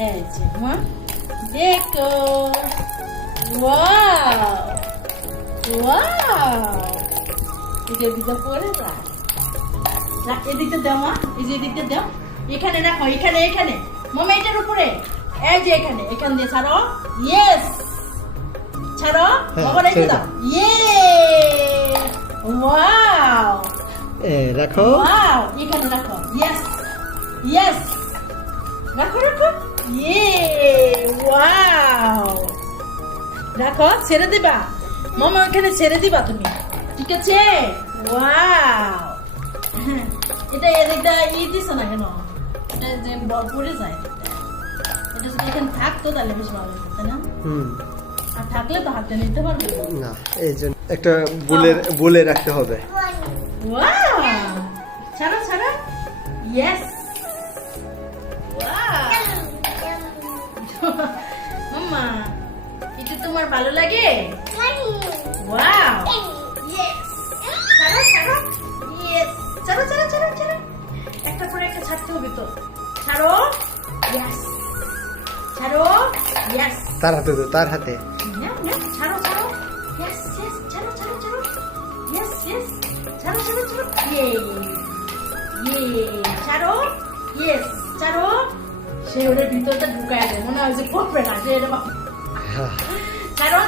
এই যে মা দেখো ওয়াও ওয়াও এটার ভিতর পড়ে রাখ এদিকে দাও মা এই যে এদিকে দাও এখানে রাখো এখানে এখানে মামা এটার উপরে এই যে এখানে এখান দিয়ে ছাড়ো ইয়েস ছাড়ো বাবা রেখে দাও ইয়ে ওয়াও রাখো ওয়াও এখানে রাখো ইয়েস ইয়েস রাখো রাখো ইয়ে ওয়াও রাখো ছেড়ে দিবা মামা ওখানে ছেড়ে দিবা তুমি ঠিক আছে ওয়াও এটা এদিকটা দিছো না কেন এটা যে বল পড়ে যায় এটা যদি এখানে থাকতো তাহলে বেশ ভালো হতো তাই না আর থাকলে তো হাতটা নিতে পারবে না এই জন্য একটা বলে রাখতে হবে ওয়াও ছাড়ো ছাড়ো ইয়েস ওয়াও মাম্মা এটা তোমার ভালো লাগে ওয়াও ইয়েস ছাড়ো ছাড়ো ইয়েস ছাড়ো ছাড়ো ছাড়ো ছাড়ো একটা পরে একটা ছাড়তে হবে তো ছাড়ো ইয়েস ছাড়ো ইয়েস তার হাতে তো তার হাতে ছাড়ো ছাড়ো ইয়েস ইয়েস ছাড়ো ছাড়ো ছাড়ো ইয়েস ইয়েস ছাড়ো ছাড়ো ছাড়ো ইয়ে ইয়ে ছাড়ো ইয়েস ছাড়ো সে ওর ভিতরটা ঢুকায় দেয় মনে হয় যে পড়বে না যে ছাড়ো